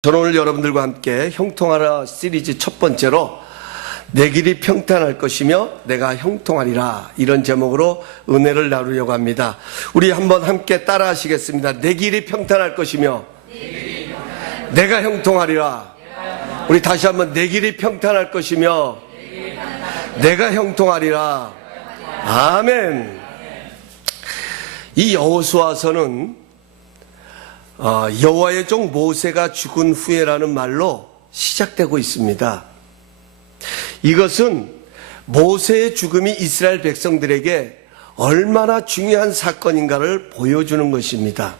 저는 오늘 여러분들과 함께 형통하라 시리즈 첫 번째로 내 길이 평탄할 것이며 내가 형통하리라, 이런 제목으로 은혜를 나누려고 합니다. 우리 한번 함께 따라 하시겠습니다. 내 길이 평탄할 것이며 내가 형통하리라. 우리 다시 한번 내 길이 평탄할 것이며 내가 형통하리라. 아멘. 이 여호수아서는 여호와의 종 모세가 죽은 후에라는 말로 시작되고 있습니다. 이것은 모세의 죽음이 이스라엘 백성들에게 얼마나 중요한 사건인가를 보여주는 것입니다.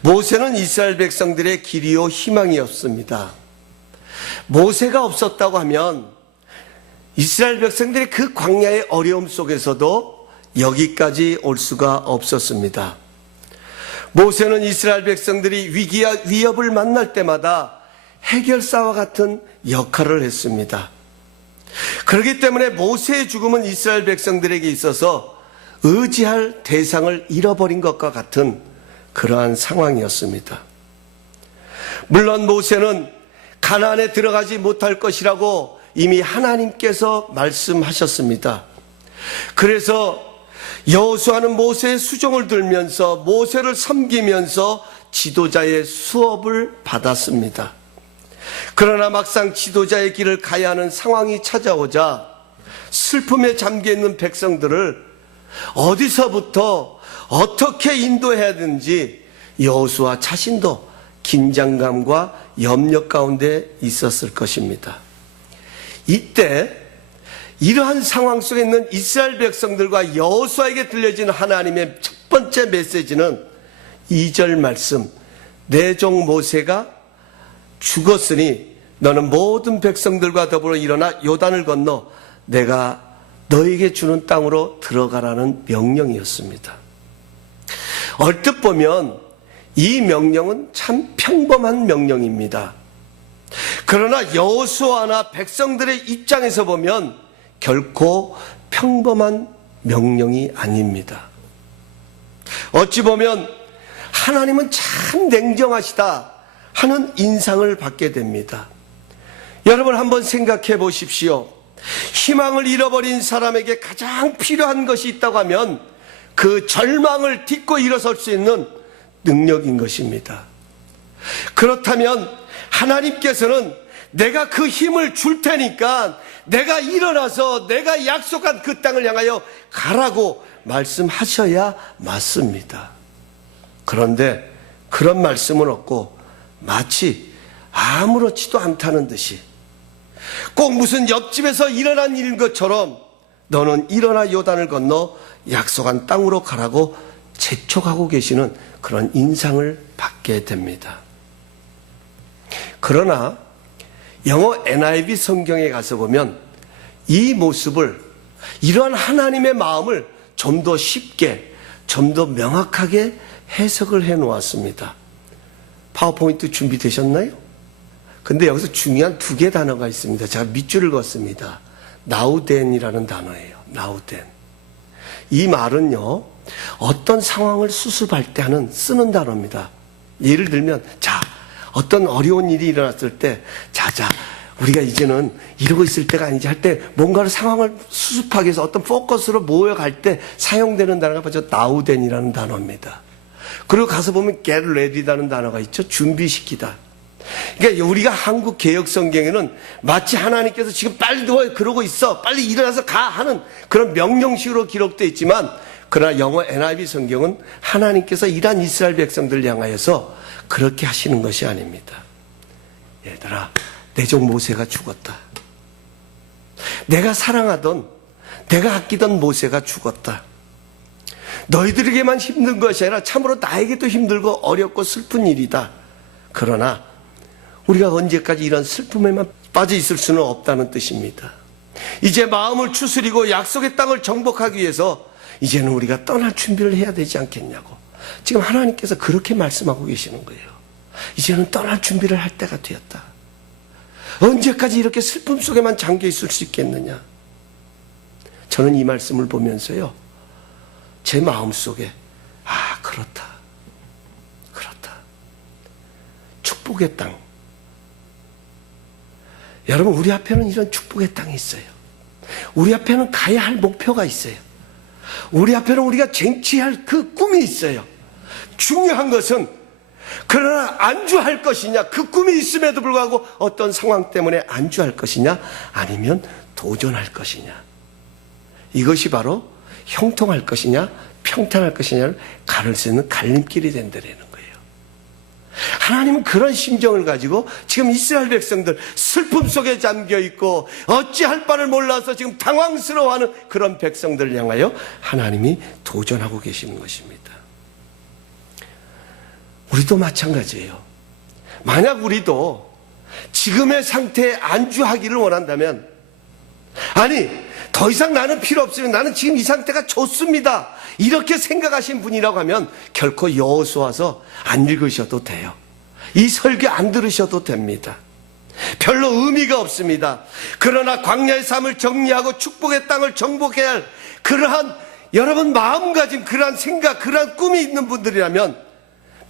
모세는 이스라엘 백성들의 길이요 희망이었습니다. 모세가 없었다고 하면 이스라엘 백성들이 그 광야의 어려움 속에서도 여기까지 올 수가 없었습니다. 모세는 이스라엘 백성들이 위기와 위협을 만날 때마다 해결사와 같은 역할을 했습니다. 그렇기 때문에 모세의 죽음은 이스라엘 백성들에게 있어서 의지할 대상을 잃어버린 것과 같은 그러한 상황이었습니다. 물론 모세는 가나안에 들어가지 못할 것이라고 이미 하나님께서 말씀하셨습니다. 그래서 여호수아는 모세의 수종을 들면서 모세를 섬기면서 지도자의 수업을 받았습니다. 그러나 막상 지도자의 길을 가야 하는 상황이 찾아오자 슬픔에 잠겨있는 백성들을 어디서부터 어떻게 인도해야 되는지 여호수아 자신도 긴장감과 염려 가운데 있었을 것입니다. 이때 이러한 상황 속에 있는 이스라엘 백성들과 여호수아에게 들려지는 하나님의 첫 번째 메시지는 2절 말씀, 내 종 모세가 죽었으니 너는 모든 백성들과 더불어 일어나 요단을 건너 내가 너에게 주는 땅으로 들어가라는 명령이었습니다. 얼뜻 보면 이 명령은 참 평범한 명령입니다. 그러나 여호수아나 백성들의 입장에서 보면 결코 평범한 명령이 아닙니다. 어찌 보면 하나님은 참 냉정하시다 하는 인상을 받게 됩니다. 여러분 한번 생각해 보십시오. 희망을 잃어버린 사람에게 가장 필요한 것이 있다고 하면 그 절망을 딛고 일어설 수 있는 능력인 것입니다. 그렇다면 하나님께서는 내가 그 힘을 줄 테니까 내가 일어나서 내가 약속한 그 땅을 향하여 가라고 말씀하셔야 맞습니다. 그런데 그런 말씀은 없고 마치 아무렇지도 않다는 듯이 꼭 무슨 옆집에서 일어난 일인 것처럼 너는 일어나 요단을 건너 약속한 땅으로 가라고 재촉하고 계시는 그런 인상을 받게 됩니다. 그러나 영어 NIV 성경에 가서 보면 이 모습을, 이러한 하나님의 마음을 좀 더 쉽게, 좀 더 명확하게 해석을 해 놓았습니다. 파워포인트 준비되셨나요? 근데 여기서 중요한 두 개 단어가 있습니다. 제가 밑줄을 걷습니다. Now then이라는 단어예요. Now then. 이 말은요, 어떤 상황을 수습할 때 쓰는 단어입니다. 예를 들면, 어떤 어려운 일이 일어났을 때, 우리가 이제는 이러고 있을 때가 아니지 할 때 뭔가를 상황을 수습하기 위해서 어떤 포커스로 모여갈 때 사용되는 단어가 바로 now then이라는 단어입니다. 그리고 가서 보면 get ready라는 단어가 있죠. 준비시키다. 그러니까 우리가 한국 개역 성경에는 마치 하나님께서 지금 빨리 누워 그러고 있어, 빨리 일어나서 가 하는 그런 명령식으로 기록되어 있지만, 그러나 영어 NIV 성경은 하나님께서 이란 이스라엘 백성들 향하여서 그렇게 하시는 것이 아닙니다. 얘들아, 내 종 모세가 죽었다. 내가 사랑하던, 내가 아끼던 모세가 죽었다. 너희들에게만 힘든 것이 아니라 참으로 나에게도 힘들고 어렵고 슬픈 일이다. 그러나 우리가 언제까지 이런 슬픔에만 빠져 있을 수는 없다는 뜻입니다. 이제 마음을 추스리고 약속의 땅을 정복하기 위해서 이제는 우리가 떠날 준비를 해야 되지 않겠냐고. 지금 하나님께서 그렇게 말씀하고 계시는 거예요. 이제는 떠날 준비를 할 때가 되었다. 언제까지 이렇게 슬픔 속에만 잠겨 있을 수 있겠느냐. 저는 이 말씀을 보면서요, 제 마음속에 그렇다. 축복의 땅. 여러분, 우리 앞에는 이런 축복의 땅이 있어요. 우리 앞에는 가야 할 목표가 있어요. 우리 앞에는 우리가 쟁취할 그 꿈이 있어요. 중요한 것은 그러나 안주할 것이냐, 그 꿈이 있음에도 불구하고 어떤 상황 때문에 안주할 것이냐, 아니면 도전할 것이냐. 이것이 바로 형통할 것이냐 평탄할 것이냐를 가를 수 있는 갈림길이 된다는 거예요. 하나님은 그런 심정을 가지고 지금 이스라엘 백성들 슬픔 속에 잠겨 있고 어찌할 바를 몰라서 지금 당황스러워하는 그런 백성들을 향하여 하나님이 도전하고 계시는 것입니다. 우리도 마찬가지예요. 만약 우리도 지금의 상태에 안주하기를 원한다면, 아니 더 이상 나는 필요 없으면 나는 지금 이 상태가 좋습니다, 이렇게 생각하신 분이라고 하면 결코 여호수아서 안 읽으셔도 돼요. 이 설교 안 들으셔도 됩니다. 별로 의미가 없습니다. 그러나 광야의 삶을 정리하고 축복의 땅을 정복해야 할 그러한 여러분 마음가짐, 그러한 생각, 그러한 꿈이 있는 분들이라면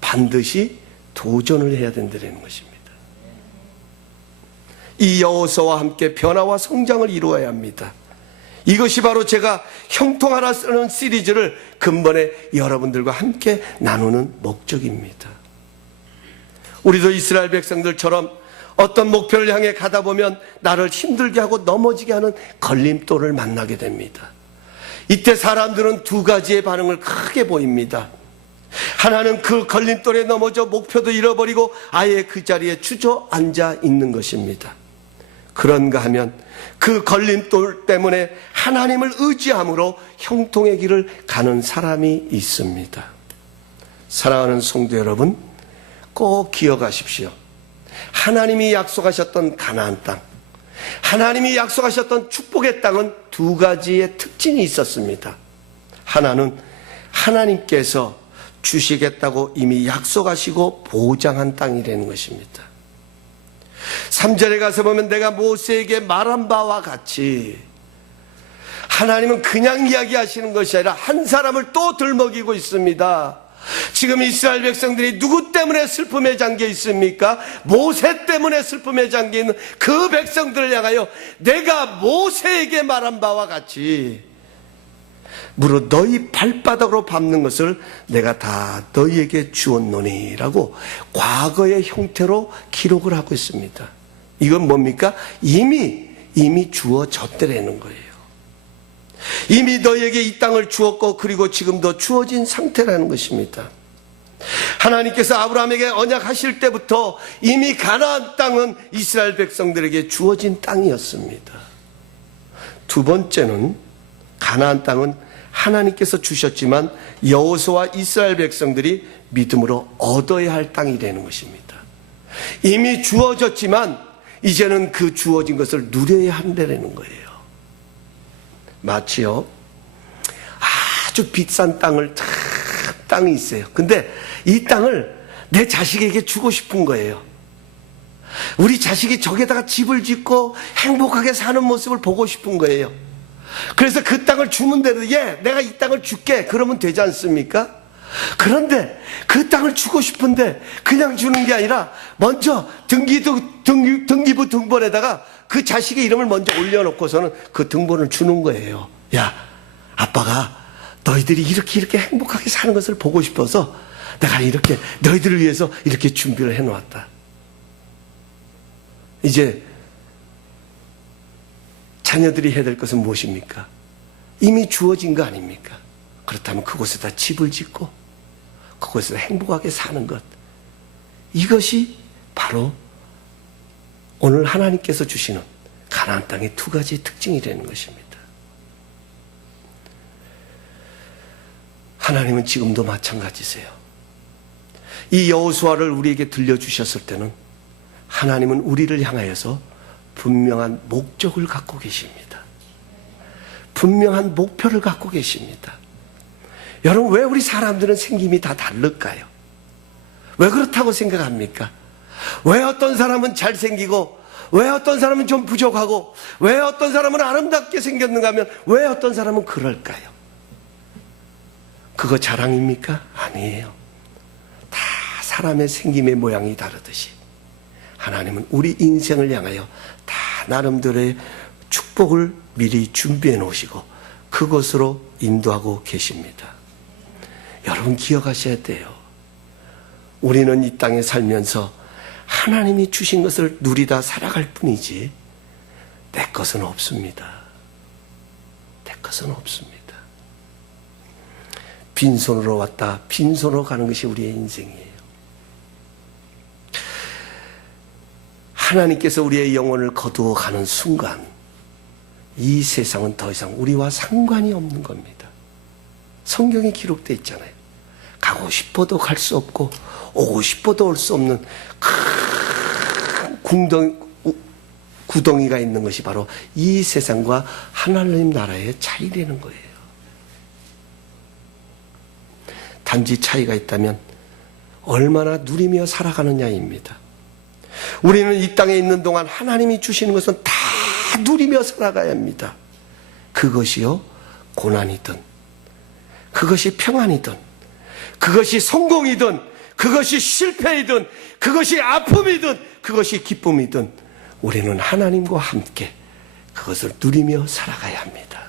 반드시 도전을 해야 된다는 것입니다. 이 여호수아와 함께 변화와 성장을 이루어야 합니다. 이것이 바로 제가 형통하라는 시리즈를 근본에 여러분들과 함께 나누는 목적입니다. 우리도 이스라엘 백성들처럼 어떤 목표를 향해 가다 보면 나를 힘들게 하고 넘어지게 하는 걸림돌을 만나게 됩니다. 이때 사람들은 두 가지의 반응을 크게 보입니다. 하나는 그 걸림돌에 넘어져 목표도 잃어버리고 아예 그 자리에 주저앉아 있는 것입니다. 그런가 하면 그 걸림돌 때문에 하나님을 의지함으로 형통의 길을 가는 사람이 있습니다. 사랑하는 성도 여러분, 꼭 기억하십시오. 하나님이 약속하셨던 가나안 땅, 하나님이 약속하셨던 축복의 땅은 두 가지의 특징이 있었습니다. 하나는 하나님께서 주시겠다고 이미 약속하시고 보장한 땅이라는 것입니다. 3절에 가서 보면 내가 모세에게 말한 바와 같이, 하나님은 그냥 이야기하시는 것이 아니라 한 사람을 또 들먹이고 있습니다. 지금 이스라엘 백성들이 누구 때문에 슬픔에 잠겨 있습니까? 모세 때문에 슬픔에 잠겨 있는 그 백성들을 향하여 내가 모세에게 말한 바와 같이 무릇 너희 발바닥으로 밟는 것을 내가 다 너희에게 주었노니라고 과거의 형태로 기록을 하고 있습니다. 이건 뭡니까? 이미 주어졌더라는 거예요. 이미 너희에게 이 땅을 주었고 그리고 지금도 주어진 상태라는 것입니다. 하나님께서 아브라함에게 언약하실 때부터 이미 가나안 땅은 이스라엘 백성들에게 주어진 땅이었습니다. 두 번째는 가나안 땅은 하나님께서 주셨지만 여호수아와 이스라엘 백성들이 믿음으로 얻어야 할 땅이 되는 것입니다. 이미 주어졌지만 이제는 그 주어진 것을 누려야 한다는 거예요. 마치요, 아주 비싼 땅이 있어요. 근데 이 땅을 내 자식에게 주고 싶은 거예요. 우리 자식이 저기다가 집을 짓고 행복하게 사는 모습을 보고 싶은 거예요. 그래서 그 땅을 주면 되는데, 내가 이 땅을 줄게, 그러면 되지 않습니까? 그런데 그 땅을 주고 싶은데 그냥 주는 게 아니라 먼저 등기부 등본에다가 그 자식의 이름을 먼저 올려놓고서는 그 등본을 주는 거예요. 야, 아빠가 너희들이 이렇게 행복하게 사는 것을 보고 싶어서 내가 이렇게 너희들을 위해서 이렇게 준비를 해놓았다. 이제 자녀들이 해야 될 것은 무엇입니까? 이미 주어진 거 아닙니까? 그렇다면 그곳에다 집을 짓고 그곳에서 행복하게 사는 것, 이것이 바로 오늘 하나님께서 주시는 가나안 땅의 두 가지의 특징이 되는 것입니다. 하나님은 지금도 마찬가지세요. 이 여호수아를 우리에게 들려주셨을 때는 하나님은 우리를 향하여서 분명한 목적을 갖고 계십니다. 분명한 목표를 갖고 계십니다. 여러분, 왜 우리 사람들은 생김이 다 다를까요? 왜 그렇다고 생각합니까? 왜 어떤 사람은 잘생기고, 왜 어떤 사람은 좀 부족하고, 왜 어떤 사람은 아름답게 생겼는가 하면 왜 어떤 사람은 그럴까요? 그거 자랑입니까? 아니에요. 다 사람의 생김의 모양이 다르듯이 하나님은 우리 인생을 향하여 다 나름대로의 축복을 미리 준비해 놓으시고 그것으로 인도하고 계십니다. 여러분 기억하셔야 돼요. 우리는 이 땅에 살면서 하나님이 주신 것을 누리다 살아갈 뿐이지 내 것은 없습니다. 내 것은 없습니다. 빈손으로 왔다 빈손으로 가는 것이 우리의 인생이에요. 하나님께서 우리의 영혼을 거두어 가는 순간 이 세상은 더 이상 우리와 상관이 없는 겁니다. 성경에 기록되어 있잖아요. 가고 싶어도 갈 수 없고 오고 싶어도 올 수 없는 큰 구덩이가 있는 것이 바로 이 세상과 하나님 나라의 차이라는 거예요. 단지 차이가 있다면 얼마나 누리며 살아가느냐입니다. 우리는 이 땅에 있는 동안 하나님이 주시는 것은 다 누리며 살아가야 합니다. 그것이요 고난이든 그것이 평안이든 그것이 성공이든 그것이 실패이든 그것이 아픔이든 그것이 기쁨이든 우리는 하나님과 함께 그것을 누리며 살아가야 합니다.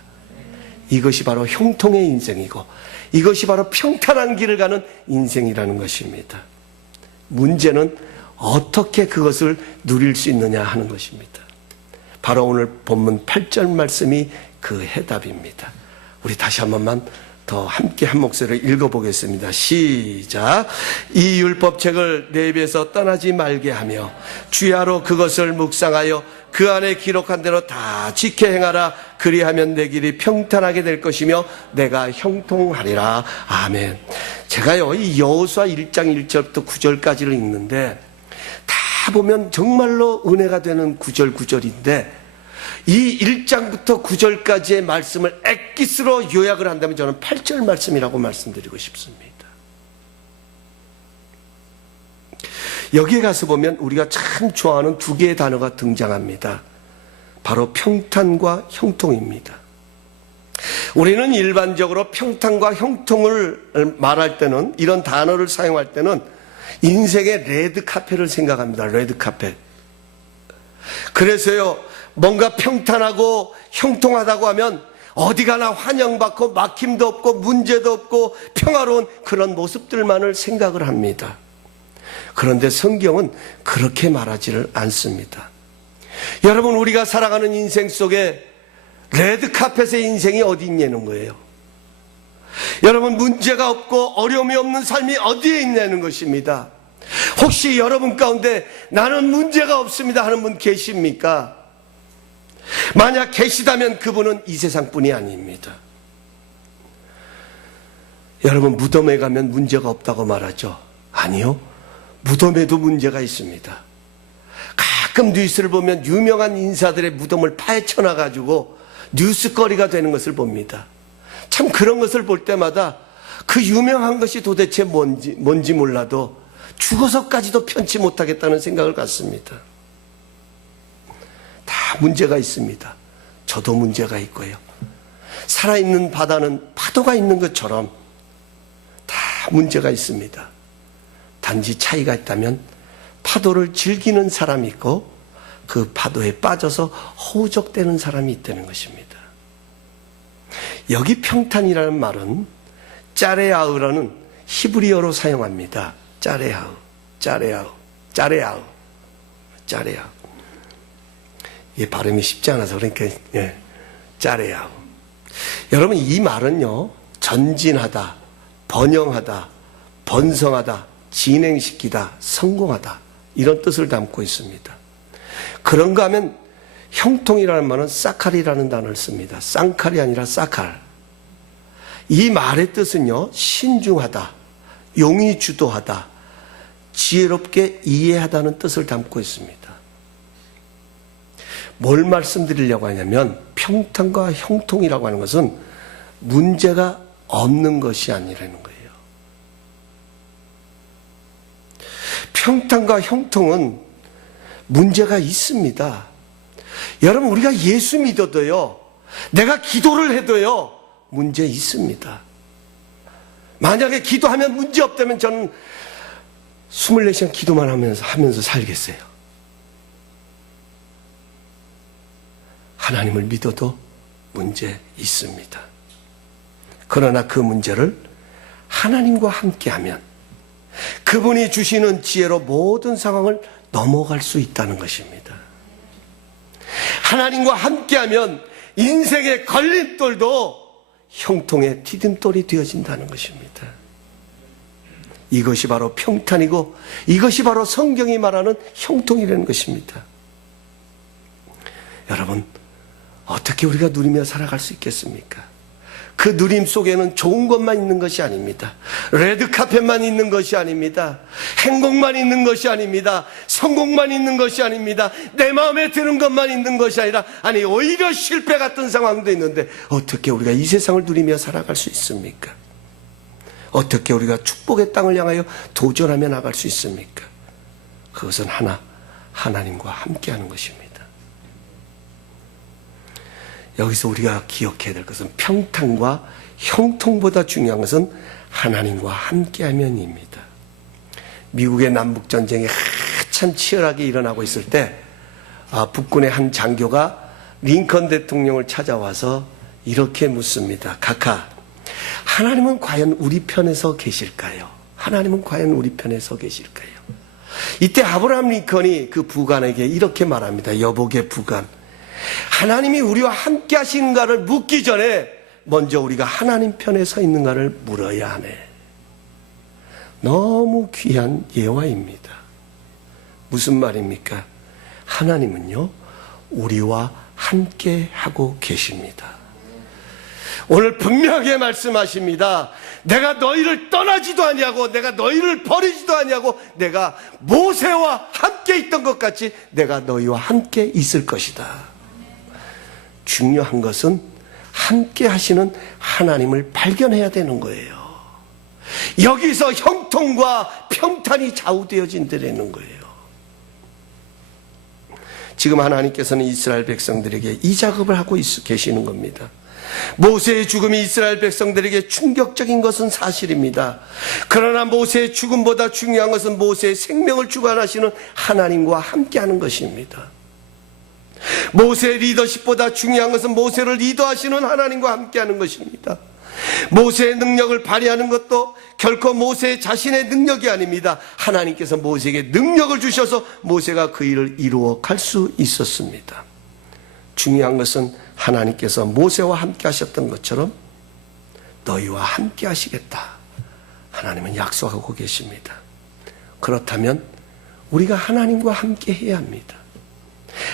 이것이 바로 형통의 인생이고 이것이 바로 평탄한 길을 가는 인생이라는 것입니다. 문제는 어떻게 그것을 누릴 수 있느냐 하는 것입니다. 바로 오늘 본문 8절 말씀이 그 해답입니다. 우리 다시 한 번만 더 함께 한 목소리를 읽어보겠습니다. 시작. 이 율법책을 내 입에서 떠나지 말게 하며 주야로 그것을 묵상하여 그 안에 기록한 대로 다 지켜 행하라. 그리하면 내 길이 평탄하게 될 것이며 내가 형통하리라. 아멘. 제가요 이 여호수아 1장 1절부터 9절까지를 읽는데 다 보면 정말로 은혜가 되는 구절인데 이 1장부터 9절까지의 말씀을 엑기스로 요약을 한다면 저는 8절 말씀이라고 말씀드리고 싶습니다. 여기에 가서 보면 우리가 참 좋아하는 두 개의 단어가 등장합니다. 바로 평탄과 형통입니다. 우리는 일반적으로 평탄과 형통을 말할 때는 이런 단어를 사용할 때는 인생의 레드카펫을 생각합니다. 레드카펫. 그래서요 뭔가 평탄하고 형통하다고 하면 어디 가나 환영받고 막힘도 없고 문제도 없고 평화로운 그런 모습들만을 생각을 합니다. 그런데 성경은 그렇게 말하지를 않습니다. 여러분 우리가 살아가는 인생 속에 레드카펫의 인생이 어디 있냐는 거예요. 여러분 문제가 없고 어려움이 없는 삶이 어디에 있냐는 것입니다. 혹시 여러분 가운데 나는 문제가 없습니다 하는 분 계십니까? 만약 계시다면 그분은 이 세상뿐이 아닙니다. 여러분 무덤에 가면 문제가 없다고 말하죠. 아니요, 무덤에도 문제가 있습니다. 가끔 뉴스를 보면 유명한 인사들의 무덤을 파헤쳐놔가지고 뉴스거리가 되는 것을 봅니다. 참 그런 것을 볼 때마다 그 유명한 것이 도대체 뭔지 몰라도 죽어서까지도 편치 못하겠다는 생각을 갖습니다. 다 문제가 있습니다. 저도 문제가 있고요. 살아있는 바다는 파도가 있는 것처럼 다 문제가 있습니다. 단지 차이가 있다면 파도를 즐기는 사람이 있고 그 파도에 빠져서 허우적대는 사람이 있다는 것입니다. 여기 평탄이라는 말은 짜레아우라는 히브리어로 사용합니다. 짜레아우. 이 발음이 쉽지 않아서 그러니까 짜레아우. 여러분 이 말은요 전진하다, 번영하다, 번성하다, 진행시키다, 성공하다 이런 뜻을 담고 있습니다. 그런가 하면 형통이라는 말은 사칼이라는 단어를 씁니다. 쌍칼이 아니라 사칼. 이 말의 뜻은요 신중하다, 용의 주도하다, 지혜롭게 이해하다는 뜻을 담고 있습니다. 뭘 말씀드리려고 하냐면 평탄과 형통이라고 하는 것은 문제가 없는 것이 아니라는 거예요. 평탄과 형통은 문제가 있습니다. 여러분 우리가 예수 믿어도요, 내가 기도를 해도요 문제 있습니다. 만약에 기도하면 문제 없다면 저는 24시간 기도만 하면서 살겠어요. 하나님을 믿어도 문제 있습니다. 그러나 그 문제를 하나님과 함께하면 그분이 주시는 지혜로 모든 상황을 넘어갈 수 있다는 것입니다. 하나님과 함께하면 인생의 걸림돌도 형통의 디딤돌이 되어진다는 것입니다. 이것이 바로 평탄이고 이것이 바로 성경이 말하는 형통이라는 것입니다. 여러분, 어떻게 우리가 누리며 살아갈 수 있겠습니까? 그 누림 속에는 좋은 것만 있는 것이 아닙니다. 레드카펫만 있는 것이 아닙니다. 행복만 있는 것이 아닙니다. 성공만 있는 것이 아닙니다. 내 마음에 드는 것만 있는 것이 아니라, 아니 오히려 실패 같은 상황도 있는데 어떻게 우리가 이 세상을 누리며 살아갈 수 있습니까? 어떻게 우리가 축복의 땅을 향하여 도전하며 나갈 수 있습니까? 그것은 하나님과 함께하는 것입니다. 여기서 우리가 기억해야 될 것은 평탄과 형통보다 중요한 것은 하나님과 함께하면입니다. 미국의 남북전쟁이 한참 치열하게 일어나고 있을 때 북군의 한 장교가 링컨 대통령을 찾아와서 이렇게 묻습니다. 각하, 하나님은 과연 우리 편에서 계실까요? 하나님은 과연 우리 편에 서 계실까요? 이때 아브라함 링컨이 그 부관에게 이렇게 말합니다. 여복의 부관, 하나님이 우리와 함께 하시는가를 묻기 전에 먼저 우리가 하나님 편에 서 있는가를 물어야 하네. 너무 귀한 예화입니다. 무슨 말입니까? 하나님은요, 우리와 함께 하고 계십니다. 오늘 분명하게 말씀하십니다. 내가 너희를 떠나지도 아니하고 내가 너희를 버리지도 아니하고 내가 모세와 함께 있던 것 같이 내가 너희와 함께 있을 것이다. 중요한 것은 함께 하시는 하나님을 발견해야 되는 거예요. 여기서 형통과 평탄이 좌우되어진다는 거예요. 지금 하나님께서는 이스라엘 백성들에게 이 작업을 하고 계시는 겁니다. 모세의 죽음이 이스라엘 백성들에게 충격적인 것은 사실입니다. 그러나 모세의 죽음보다 중요한 것은 모세의 생명을 주관하시는 하나님과 함께하는 것입니다. 모세의 리더십보다 중요한 것은 모세를 리더하시는 하나님과 함께하는 것입니다. 모세의 능력을 발휘하는 것도 결코 모세 자신의 능력이 아닙니다. 하나님께서 모세에게 능력을 주셔서 모세가 그 일을 이루어 갈 수 있었습니다. 중요한 것은 하나님께서 모세와 함께 하셨던 것처럼 너희와 함께 하시겠다. 하나님은 약속하고 계십니다. 그렇다면 우리가 하나님과 함께 해야 합니다.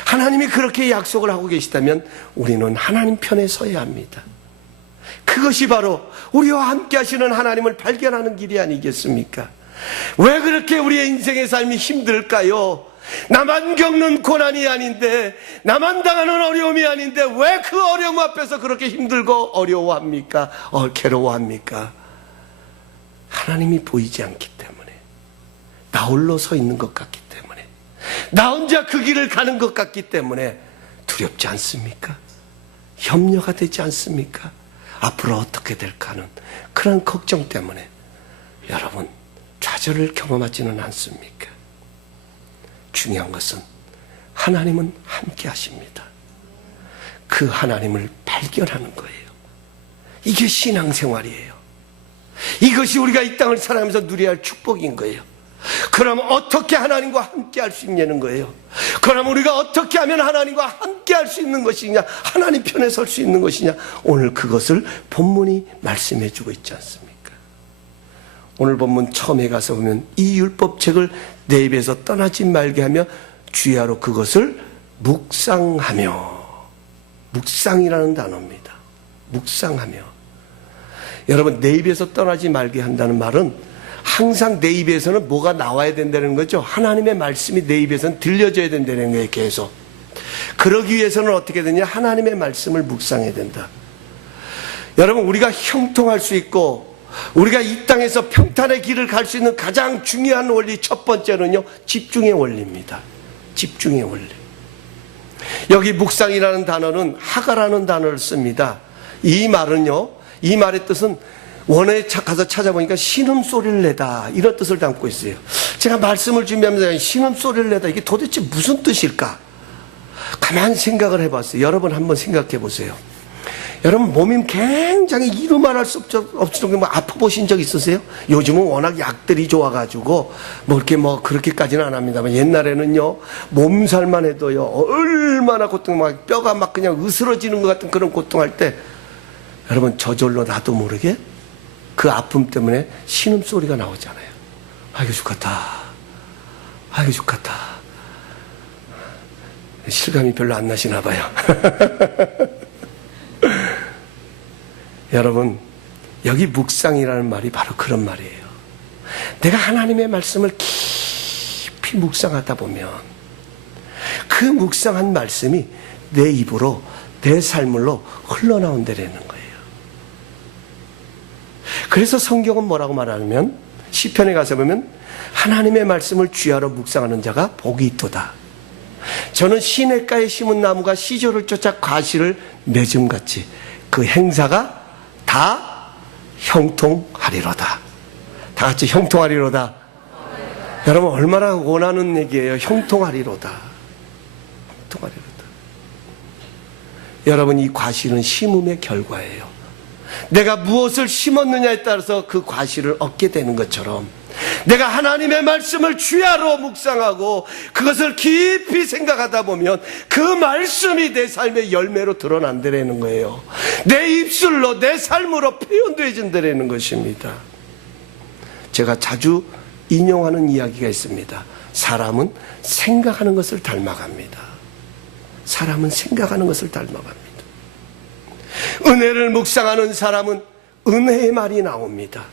하나님이 그렇게 약속을 하고 계시다면 우리는 하나님 편에 서야 합니다. 그것이 바로 우리와 함께 하시는 하나님을 발견하는 길이 아니겠습니까? 왜 그렇게 우리의 인생의 삶이 힘들까요? 나만 겪는 고난이 아닌데, 나만 당하는 어려움이 아닌데 왜 그 어려움 앞에서 그렇게 힘들고 어려워합니까? 괴로워합니까? 하나님이 보이지 않기 때문에, 나 홀로 서 있는 것 같기 때문에, 나 혼자 그 길을 가는 것 같기 때문에 두렵지 않습니까? 염려가 되지 않습니까? 앞으로 어떻게 될까 하는 그런 걱정 때문에 여러분 좌절을 경험하지는 않습니까? 중요한 것은 하나님은 함께 하십니다. 그 하나님을 발견하는 거예요. 이게 신앙생활이에요. 이것이 우리가 이 땅을 살아가면서 누려야 할 축복인 거예요. 그럼 어떻게 하나님과 함께 할 수 있냐는 거예요. 그럼 우리가 어떻게 하면 하나님과 함께 할 수 있는 것이냐, 하나님 편에 설 수 있는 것이냐, 오늘 그것을 본문이 말씀해 주고 있지 않습니까? 오늘 본문 처음에 가서 보면 이 율법책을 내 입에서 떠나지 말게 하며 주야로 그것을 묵상하며, 묵상이라는 단어입니다. 묵상하며. 여러분, 내 입에서 떠나지 말게 한다는 말은 항상 내 입에서는 뭐가 나와야 된다는 거죠. 하나님의 말씀이 내 입에서는 들려져야 된다는 거예요. 계속. 그러기 위해서는 어떻게 되냐, 하나님의 말씀을 묵상해야 된다. 여러분, 우리가 형통할 수 있고 우리가 이 땅에서 평탄의 길을 갈 수 있는 가장 중요한 원리, 첫 번째는요, 집중의 원리입니다. 집중의 원리. 여기 묵상이라는 단어는 하가라는 단어를 씁니다. 이 말은요, 이 말의 뜻은 원어에 가서 찾아보니까 신음소리를 내다, 이런 뜻을 담고 있어요. 제가 말씀을 준비하면서 신음소리를 내다, 이게 도대체 무슨 뜻일까? 가만히 생각을 해봤어요. 여러분 한번 생각해 보세요. 여러분 몸이 굉장히 이루 말할 수 없을 정도로 아파 보신 적 있으세요? 요즘은 워낙 약들이 좋아가지고 그렇게까지는 안 합니다만 옛날에는요 몸살만 해도요 얼마나 고통, 막 뼈가 막 그냥 으스러지는 것 같은 그런 고통할 때 여러분 저절로 나도 모르게 그 아픔 때문에 신음소리가 나오잖아요. 아이고 죽겠다, 아이고 죽겠다. 실감이 별로 안 나시나 봐요. 여러분, 여기 묵상이라는 말이 바로 그런 말이에요. 내가 하나님의 말씀을 깊이 묵상하다 보면 그 묵상한 말씀이 내 입으로, 내 삶으로 흘러나온다는 거예요. 그래서 성경은 뭐라고 말하냐면 시편에 가서 보면 하나님의 말씀을 귀하로 묵상하는 자가 복이 있도다. 저는 시냇가에 심은 나무가 시조를 쫓아 과실을 맺음같이 그 행사가 다 형통하리로다. 다 같이 형통하리로다. 여러분 얼마나 원하는 얘기예요. 형통하리로다. 형통하리로다. 여러분 이 과실은 심음의 결과예요. 내가 무엇을 심었느냐에 따라서 그 과실을 얻게 되는 것처럼 내가 하나님의 말씀을 주야로 묵상하고 그것을 깊이 생각하다 보면 그 말씀이 내 삶의 열매로 드러난다는 거예요. 내 입술로, 내 삶으로 표현되어진다는 것입니다. 제가 자주 인용하는 이야기가 있습니다. 사람은 생각하는 것을 닮아갑니다. 사람은 생각하는 것을 닮아갑니다. 은혜를 묵상하는 사람은 은혜의 말이 나옵니다.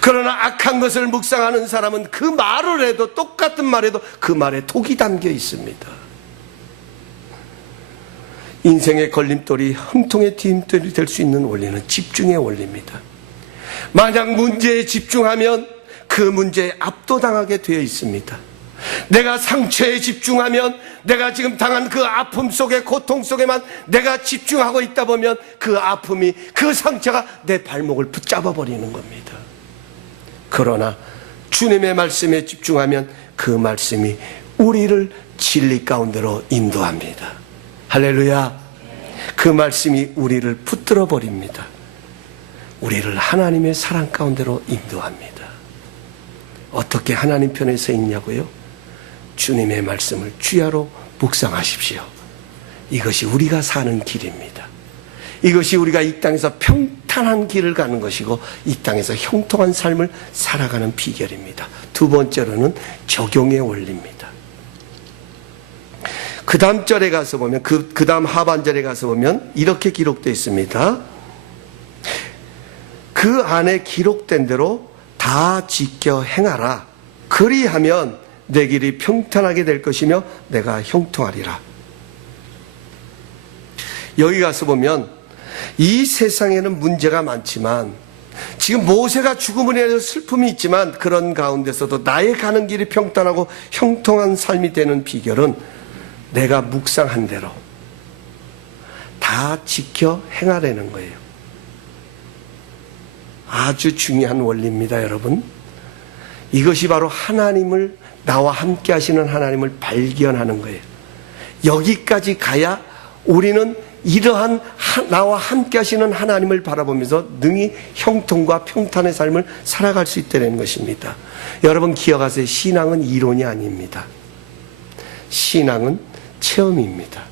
그러나 악한 것을 묵상하는 사람은 그 말을 해도 똑같은 말에도 그 말에 독이 담겨 있습니다. 인생의 걸림돌이 형통의 디딤돌이 될 수 있는 원리는 집중의 원리입니다. 만약 문제에 집중하면 그 문제에 압도당하게 되어 있습니다. 내가 상처에 집중하면 내가 지금 당한 그 아픔 속에, 고통 속에만 내가 집중하고 있다 보면 그 아픔이, 그 상처가 내 발목을 붙잡아 버리는 겁니다. 그러나 주님의 말씀에 집중하면 그 말씀이 우리를 진리 가운데로 인도합니다. 할렐루야. 그 말씀이 우리를 붙들어 버립니다. 우리를 하나님의 사랑 가운데로 인도합니다. 어떻게 하나님 편에 서 있냐고요? 주님의 말씀을 주야로 묵상하십시오. 이것이 우리가 사는 길입니다. 이것이 우리가 이 땅에서 평탄한 길을 가는 것이고 이 땅에서 형통한 삶을 살아가는 비결입니다. 두 번째로는 적용의 원리입니다. 그 다음 절에 가서 보면, 그 다음 하반절에 가서 보면 이렇게 기록되어 있습니다. 그 안에 기록된 대로 다 지켜 행하라. 그리하면 내 길이 평탄하게 될 것이며 내가 형통하리라. 여기 가서 보면 이 세상에는 문제가 많지만 지금 모세가 죽음을 인해서 슬픔이 있지만 그런 가운데서도 나의 가는 길이 평탄하고 형통한 삶이 되는 비결은 내가 묵상한 대로 다 지켜 행하라는 거예요. 아주 중요한 원리입니다, 여러분. 이것이 바로 하나님을, 나와 함께 하시는 하나님을 발견하는 거예요. 여기까지 가야 우리는 이러한 나와 함께 하시는 하나님을 바라보면서 능히 형통과 평탄의 삶을 살아갈 수 있다는 것입니다. 여러분 기억하세요. 신앙은 이론이 아닙니다. 신앙은 체험입니다.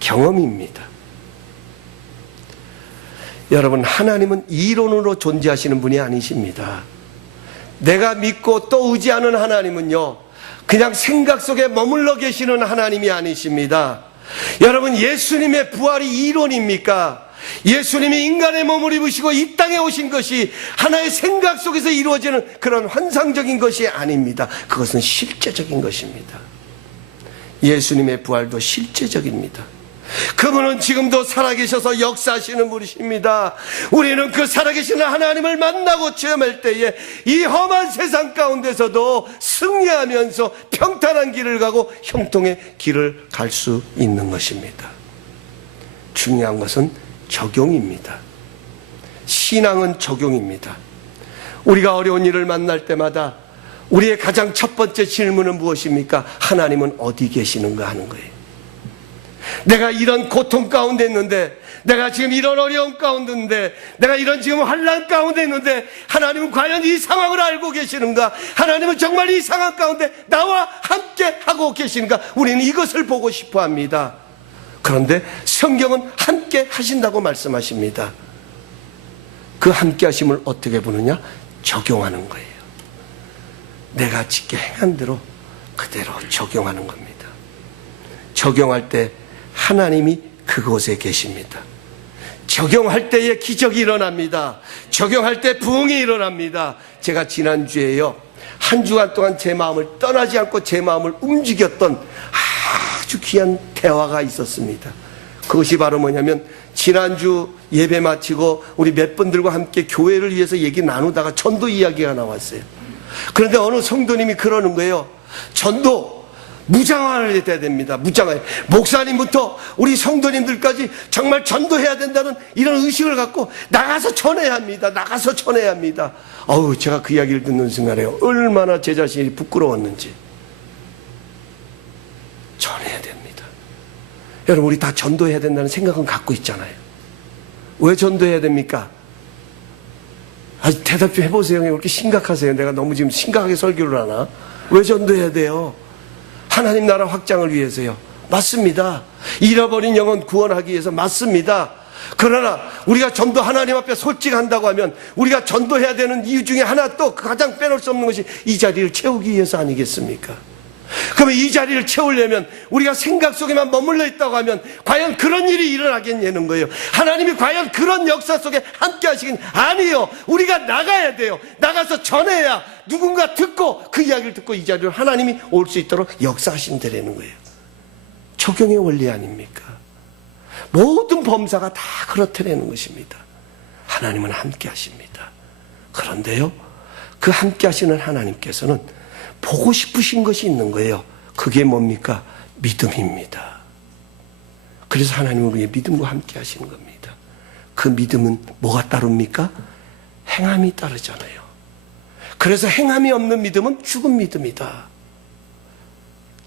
경험입니다. 여러분 하나님은 이론으로 존재하시는 분이 아니십니다. 내가 믿고 또 의지하는 하나님은요, 그냥 생각 속에 머물러 계시는 하나님이 아니십니다. 여러분 예수님의 부활이 이론입니까? 예수님이 인간의 몸을 입으시고 이 땅에 오신 것이 하나의 생각 속에서 이루어지는 그런 환상적인 것이 아닙니다. 그것은 실제적인 것입니다. 예수님의 부활도 실제적입니다. 그분은 지금도 살아계셔서 역사하시는 분이십니다. 우리는 그 살아계시는 하나님을 만나고 체험할 때에 이 험한 세상 가운데서도 승리하면서 평탄한 길을 가고 형통의 길을 갈 수 있는 것입니다. 중요한 것은 적용입니다. 신앙은 적용입니다. 우리가 어려운 일을 만날 때마다 우리의 가장 첫 번째 질문은 무엇입니까? 하나님은 어디 계시는가 하는 거예요. 내가 이런 고통 가운데 있는데, 내가 지금 이런 어려움 가운데 있는데, 내가 이런 지금 환난 가운데 있는데, 하나님은 과연 이 상황을 알고 계시는가? 하나님은 정말 이 상황 가운데 나와 함께 하고 계시는가? 우리는 이것을 보고 싶어 합니다. 그런데 성경은 함께 하신다고 말씀하십니다. 그 함께 하심을 어떻게 보느냐? 적용하는 거예요. 내가 지켜 행한 대로 그대로 적용하는 겁니다. 적용할 때 하나님이 그곳에 계십니다. 적용할 때에 기적이 일어납니다. 적용할 때 부흥이 일어납니다. 제가 지난주에요, 한 주간 동안 제 마음을 떠나지 않고 제 마음을 움직였던 아주 귀한 대화가 있었습니다. 그것이 바로 뭐냐면, 지난주 예배 마치고 우리 몇 분들과 함께 교회를 위해서 얘기 나누다가 전도 이야기가 나왔어요. 그런데 어느 성도님이 그러는 거예요. 전도 무장화를 해야 됩니다. 무장화. 목사님부터 우리 성도님들까지 정말 전도해야 된다는 이런 의식을 갖고 나가서 전해야 합니다. 나가서 전해야 합니다. 제가 그 이야기를 듣는 순간에 얼마나 제 자신이 부끄러웠는지. 전해야 됩니다. 여러분, 우리 다 전도해야 된다는 생각은 갖고 있잖아요. 왜 전도해야 됩니까? 대답 좀 해보세요. 왜 이렇게 심각하세요? 내가 너무 지금 심각하게 설교를 하나? 왜 전도해야 돼요? 하나님 나라 확장을 위해서요. 맞습니다. 잃어버린 영혼 구원하기 위해서 맞습니다. 그러나 우리가 전도 하나님 앞에 솔직한다고 하면 우리가 전도해야 되는 이유 중에 하나, 또 가장 빼놓을 수 없는 것이 이 자리를 채우기 위해서 아니겠습니까? 그러면 이 자리를 채우려면 우리가 생각 속에만 머물러 있다고 하면 과연 그런 일이 일어나겠냐는 거예요. 하나님이 과연 그런 역사 속에 함께 하시긴 아니에요. 우리가 나가야 돼요. 나가서 전해야 누군가 듣고 그 이야기를 듣고 이 자리로 하나님이 올 수 있도록 역사하신다는 거예요. 적용의 원리 아닙니까? 모든 범사가 다 그렇다는 것입니다. 하나님은 함께 하십니다. 그런데요, 그 함께 하시는 하나님께서는 보고 싶으신 것이 있는 거예요. 그게 뭡니까? 믿음입니다. 그래서 하나님은 우리의 믿음과 함께 하시는 겁니다. 그 믿음은 뭐가 따릅니까? 행함이 따르잖아요. 그래서 행함이 없는 믿음은 죽은 믿음이다.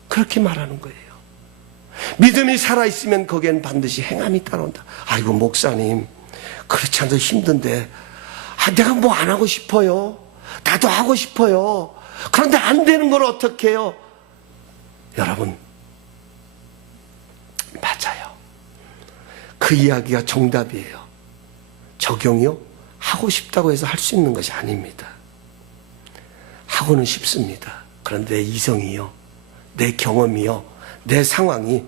그렇게 말하는 거예요. 믿음이 살아있으면 거기에는 반드시 행함이 따라온다. 아이고, 목사님, 그렇지 않아도 힘든데, 내가 뭐 안 하고 싶어요. 나도 하고 싶어요. 그런데 안 되는 걸 어떻게 해요? 여러분, 맞아요. 그 이야기가 정답이에요. 적용이요? 하고 싶다고 해서 할 수 있는 것이 아닙니다. 하고는 싶습니다. 그런데 내 이성이요, 내 경험이요, 내 상황이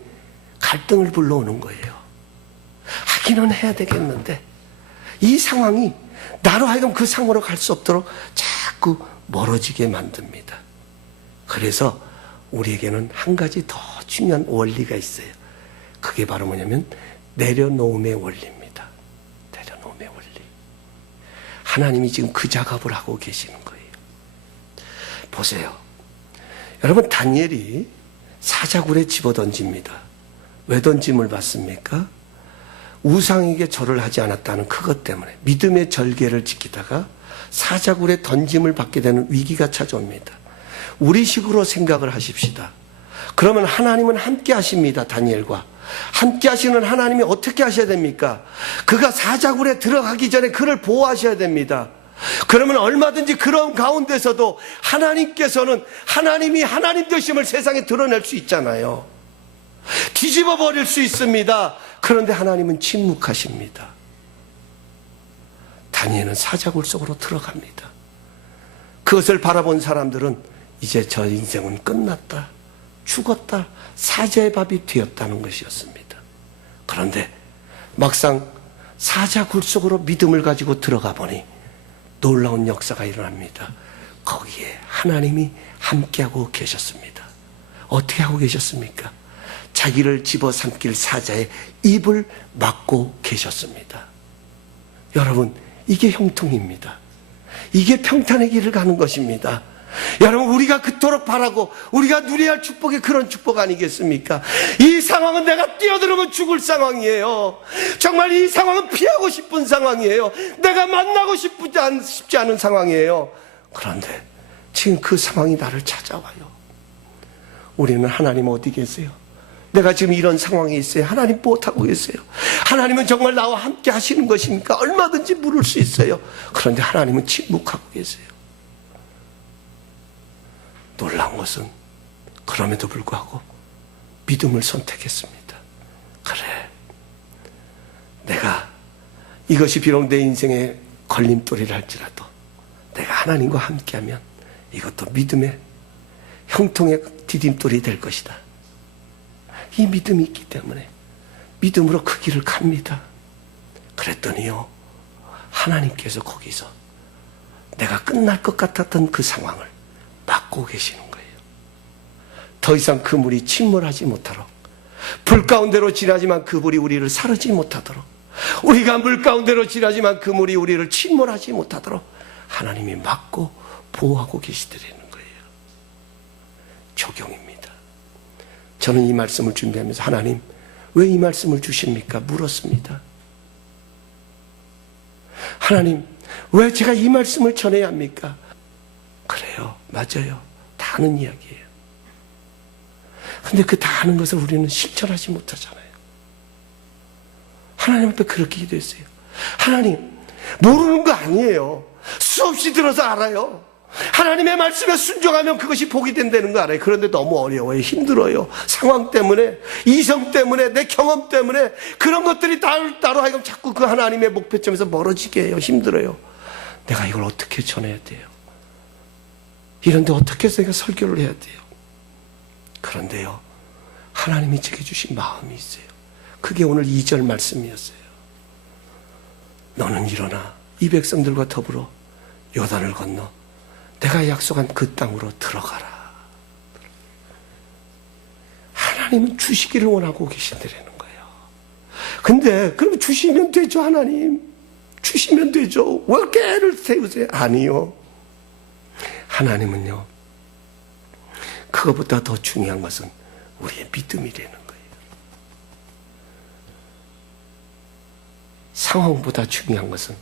갈등을 불러오는 거예요. 하기는 해야 되겠는데 이 상황이 나로 하여금 그 상황으로 갈 수 없도록 자꾸 멀어지게 만듭니다. 그래서 우리에게는 한 가지 더 중요한 원리가 있어요. 그게 바로 뭐냐면 내려놓음의 원리입니다. 내려놓음의 원리. 하나님이 지금 그 작업을 하고 계시는 거예요. 보세요. 여러분, 다니엘이 사자굴에 집어던집니다. 왜 던짐을 받습니까? 우상에게 절을 하지 않았다는 그것 때문에 믿음의 절개를 지키다가 사자굴에 던짐을 받게 되는 위기가 찾아옵니다. 우리식으로 생각을 하십시다. 그러면 하나님은 함께 하십니다. 다니엘과 함께 하시는 하나님이 어떻게 하셔야 됩니까? 그가 사자굴에 들어가기 전에 그를 보호하셔야 됩니다. 그러면 얼마든지 그런 가운데서도 하나님께서는 하나님이 하나님 되심을 세상에 드러낼 수 있잖아요. 뒤집어 버릴 수 있습니다. 그런데 하나님은 침묵하십니다. 다니엘은 사자굴 속으로 들어갑니다. 그것을 바라본 사람들은 이제 저 인생은 끝났다, 죽었다, 사자의 밥이 되었다는 것이었습니다. 그런데 막상 사자굴 속으로 믿음을 가지고 들어가 보니 놀라운 역사가 일어납니다. 거기에 하나님이 함께하고 계셨습니다. 어떻게 하고 계셨습니까? 자기를 집어삼킬 사자의 입을 막고 계셨습니다. 여러분, 이게 형통입니다. 이게 평탄의 길을 가는 것입니다. 여러분, 우리가 그토록 바라고 우리가 누려야 할 축복이 그런 축복 아니겠습니까? 이 상황은 내가 뛰어들으면 죽을 상황이에요. 정말 이 상황은 피하고 싶은 상황이에요. 내가 만나고 싶지 않은 상황이에요. 그런데 지금 그 상황이 나를 찾아와요. 우리는 하나님 어디 계세요? 내가 지금 이런 상황에 있어요. 하나님 못하고 계세요. 하나님은 정말 나와 함께 하시는 것입니까? 얼마든지 물을 수 있어요. 그런데 하나님은 침묵하고 계세요. 놀라운 것은 그럼에도 불구하고 믿음을 선택했습니다. 그래, 내가 이것이 비록 내 인생의 걸림돌이라 할지라도 내가 하나님과 함께하면 이것도 믿음의 형통의 디딤돌이 될 것이다. 이 믿음이 있기 때문에 믿음으로 그 길을 갑니다. 그랬더니요, 하나님께서 거기서 내가 끝날 것 같았던 그 상황을 막고 계시는 거예요. 더 이상 그 물이 침몰하지 못하도록, 불 가운데로 지나지만 그 불이 우리를 사르지 못하도록, 우리가 물 가운데로 지나지만 그 물이 우리를 침몰하지 못하도록 하나님이 막고 보호하고 계시더라는 거예요. 적용입니다. 저는 이 말씀을 준비하면서 하나님 왜 이 말씀을 주십니까? 물었습니다. 하나님 왜 제가 이 말씀을 전해야 합니까? 그래요, 맞아요, 다 아는 이야기예요. 근데 그 다 아는 것을 우리는 실천하지 못하잖아요. 하나님 앞에 그렇게 기도했어요. 하나님, 모르는 거 아니에요. 수없이 들어서 알아요. 하나님의 말씀에 순종하면 그것이 복이 된다는 거 알아요. 그런데 너무 어려워요. 힘들어요. 상황 때문에, 이성 때문에, 내 경험 때문에 그런 것들이 따로 하여금 자꾸 그 하나님의 목표점에서 멀어지게 해요. 힘들어요. 내가 이걸 어떻게 전해야 돼요? 이런데 어떻게 해서 내가 설교를 해야 돼요? 그런데요, 하나님이 제게 주신 마음이 있어요. 그게 오늘 2절 말씀이었어요. 너는 일어나 이 백성들과 더불어 요단을 건너 내가 약속한 그 땅으로 들어가라. 하나님은 주시기를 원하고 계신다는 거예요. 근데 그럼 주시면 되죠. 하나님 주시면 되죠. 왜 깨를 세우세요? 아니요. 하나님은요, 그것보다 더 중요한 것은 우리의 믿음이라는 거예요. 상황보다 중요한 것은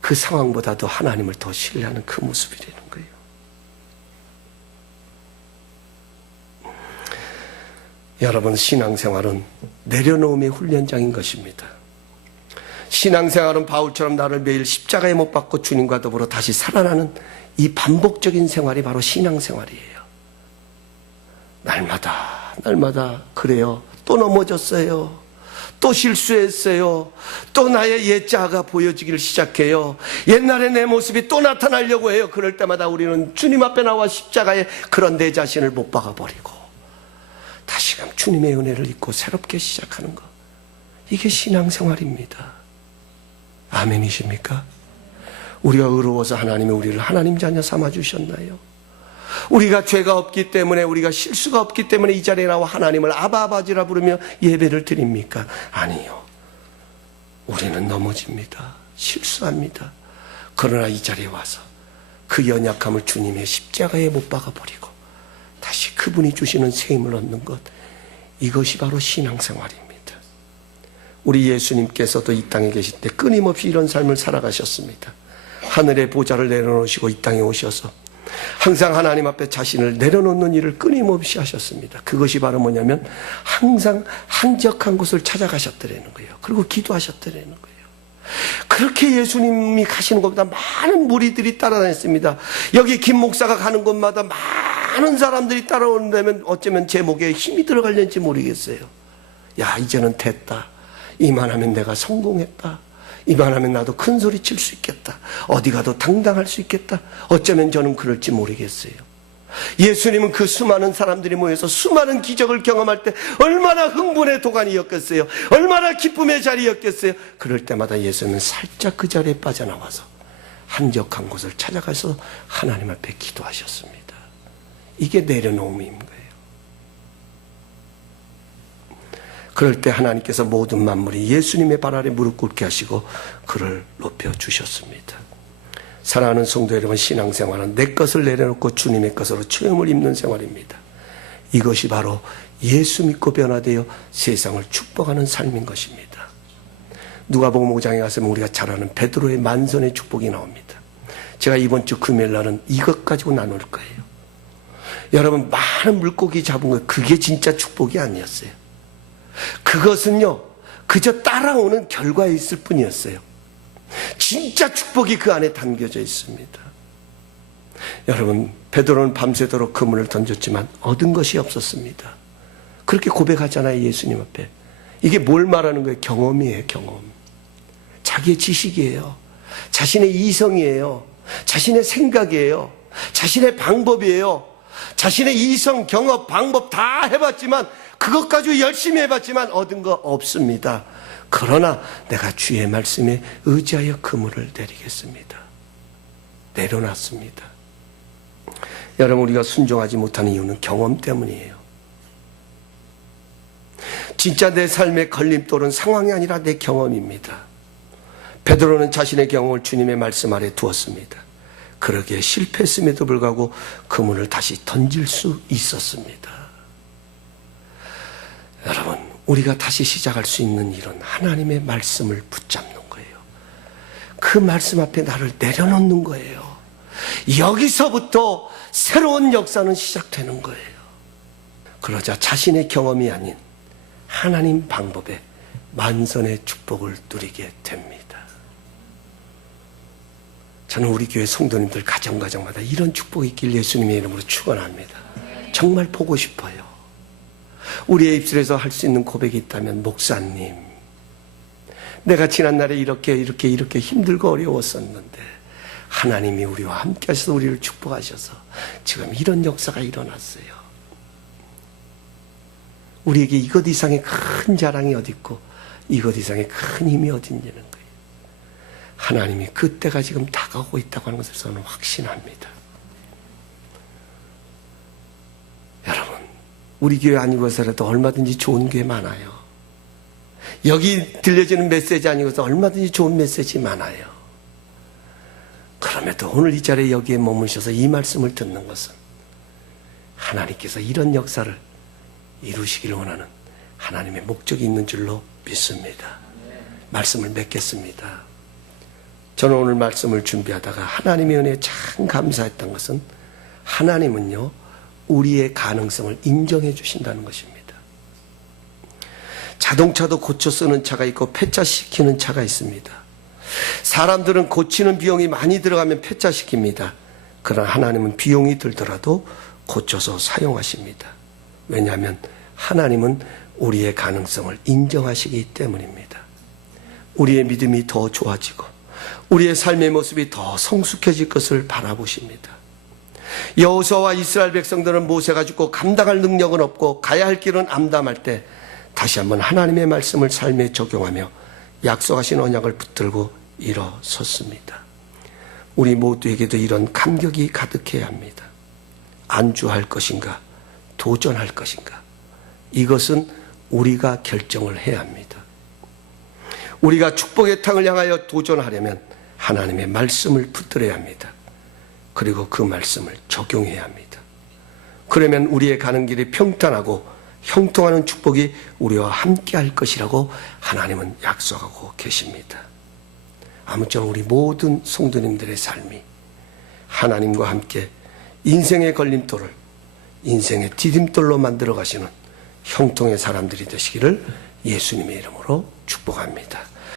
그 상황보다도 하나님을 더 신뢰하는 그 모습이라는 거예요. 여러분, 신앙생활은 내려놓음의 훈련장인 것입니다. 신앙생활은 바울처럼 나를 매일 십자가에 못 박고 주님과 더불어 다시 살아나는 이 반복적인 생활이 바로 신앙생활이에요. 날마다 그래요. 또 넘어졌어요. 또 실수했어요. 또 나의 옛자아가 보여지기를 시작해요. 옛날에 내 모습이 또 나타나려고 해요. 그럴 때마다 우리는 주님 앞에 나와 십자가에 그런 내 자신을 못 박아버리고 다시금 주님의 은혜를 잊고 새롭게 시작하는 것. 이게 신앙생활입니다. 아멘이십니까? 우리가 의로워서 하나님이 우리를 하나님 자녀 삼아주셨나요? 우리가 죄가 없기 때문에, 우리가 실수가 없기 때문에 이 자리에 나와 하나님을 아바 아버지라 부르며 예배를 드립니까? 아니요. 우리는 넘어집니다. 실수합니다. 그러나 이 자리에 와서 그 연약함을 주님의 십자가에 못 박아버리고 다시 그분이 주시는 새 힘을 얻는 것, 이것이 바로 신앙생활입니다. 우리 예수님께서도 이 땅에 계실 때 끊임없이 이런 삶을 살아가셨습니다. 하늘의 보좌를 내려놓으시고 이 땅에 오셔서 항상 하나님 앞에 자신을 내려놓는 일을 끊임없이 하셨습니다. 그것이 바로 뭐냐면 항상 한적한 곳을 찾아가셨더라는 거예요. 그리고 기도하셨더라는 거예요. 그렇게 예수님이 가시는 것보다 많은 무리들이 따라다녔습니다. 여기 김 목사가 가는 곳마다 많은 사람들이 따라오는다면 어쩌면 제 목에 힘이 들어갈는지 모르겠어요. 야, 이제는 됐다. 이만하면 내가 성공했다. 이만하면 나도 큰 소리 칠 수 있겠다. 어디 가도 당당할 수 있겠다. 어쩌면 저는 그럴지 모르겠어요. 예수님은 그 수많은 사람들이 모여서 수많은 기적을 경험할 때 얼마나 흥분의 도가니였겠어요. 얼마나 기쁨의 자리였겠어요. 그럴 때마다 예수님은 살짝 그 자리에 빠져나와서 한적한 곳을 찾아가서 하나님 앞에 기도하셨습니다. 이게 내려놓음인 거예요. 그럴 때 하나님께서 모든 만물이 예수님의 발 아래 무릎 꿇게 하시고 그를 높여주셨습니다. 사랑하는 성도 여러분, 신앙생활은 내 것을 내려놓고 주님의 것으로 체험을 입는 생활입니다. 이것이 바로 예수 믿고 변화되어 세상을 축복하는 삶인 것입니다. 누가복음 5장에 가서 우리가 잘 아는 베드로의 만선의 축복이 나옵니다. 제가 이번 주 금요일 날은 이것 가지고 나눌 거예요. 여러분, 많은 물고기 잡은 거, 그게 진짜 축복이 아니었어요. 그것은요, 그저 따라오는 결과에 있을 뿐이었어요. 진짜 축복이 그 안에 담겨져 있습니다. 여러분, 베드로는 밤새도록 그물을 던졌지만 얻은 것이 없었습니다. 그렇게 고백하잖아요, 예수님 앞에. 이게 뭘 말하는 거예요? 경험이에요, 경험. 자기의 지식이에요. 자신의 이성이에요. 자신의 생각이에요. 자신의 방법이에요. 자신의 이성, 경험, 방법 다 해봤지만, 그것 가지고 열심히 해봤지만 얻은 거 없습니다. 그러나 내가 주의 말씀에 의지하여 그물을 내리겠습니다. 내려놨습니다. 여러분, 우리가 순종하지 못하는 이유는 경험 때문이에요. 진짜 내 삶의 걸림돌은 상황이 아니라 내 경험입니다. 베드로는 자신의 경험을 주님의 말씀 아래 두었습니다. 그러기에 실패했음에도 불구하고 그물을 다시 던질 수 있었습니다. 여러분, 우리가 다시 시작할 수 있는 일은 하나님의 말씀을 붙잡는 거예요. 그 말씀 앞에 나를 내려놓는 거예요. 여기서부터 새로운 역사는 시작되는 거예요. 그러자 자신의 경험이 아닌 하나님 방법에 만선의 축복을 누리게 됩니다. 저는 우리 교회 성도님들 가정마다 이런 축복이 있길 예수님의 이름으로 축원합니다. 정말 보고 싶어요. 우리의 입술에서 할 수 있는 고백이 있다면, 목사님, 내가 지난날에 이렇게 힘들고 어려웠었는데 하나님이 우리와 함께 하셔서 우리를 축복하셔서 지금 이런 역사가 일어났어요. 우리에게 이것 이상의 큰 자랑이 어디 있고 이것 이상의 큰 힘이 어디 있냐는 거예요. 하나님이 그때가 지금 다가오고 있다고 하는 것을 저는 확신합니다. 여러분, 우리 교회 아니고서라도 얼마든지 좋은 교회 많아요. 여기 들려지는 메시지 아니고서 얼마든지 좋은 메시지 많아요. 그럼에도 오늘 이 자리에 여기에 머무셔서 이 말씀을 듣는 것은 하나님께서 이런 역사를 이루시기를 원하는 하나님의 목적이 있는 줄로 믿습니다. 말씀을 맺겠습니다. 저는 오늘 말씀을 준비하다가 하나님의 은혜에 참 감사했던 것은, 하나님은요, 우리의 가능성을 인정해 주신다는 것입니다. 자동차도 고쳐 쓰는 차가 있고 폐차시키는 차가 있습니다. 사람들은 고치는 비용이 많이 들어가면 폐차시킵니다. 그러나 하나님은 비용이 들더라도 고쳐서 사용하십니다. 왜냐하면 하나님은 우리의 가능성을 인정하시기 때문입니다. 우리의 믿음이 더 좋아지고 우리의 삶의 모습이 더 성숙해질 것을 바라보십니다. 여호수아와 이스라엘 백성들은 모세가 죽고 감당할 능력은 없고 가야 할 길은 암담할 때 다시 한번 하나님의 말씀을 삶에 적용하며 약속하신 언약을 붙들고 일어섰습니다. 우리 모두에게도 이런 감격이 가득해야 합니다. 안주할 것인가, 도전할 것인가, 이것은 우리가 결정을 해야 합니다. 우리가 축복의 땅을 향하여 도전하려면 하나님의 말씀을 붙들어야 합니다. 그리고 그 말씀을 적용해야 합니다. 그러면 우리의 가는 길이 평탄하고 형통하는 축복이 우리와 함께 할 것이라고 하나님은 약속하고 계십니다. 아무쪼록 우리 모든 성도님들의 삶이 하나님과 함께 인생의 걸림돌을 인생의 디딤돌로 만들어 가시는 형통의 사람들이 되시기를 예수님의 이름으로 축복합니다.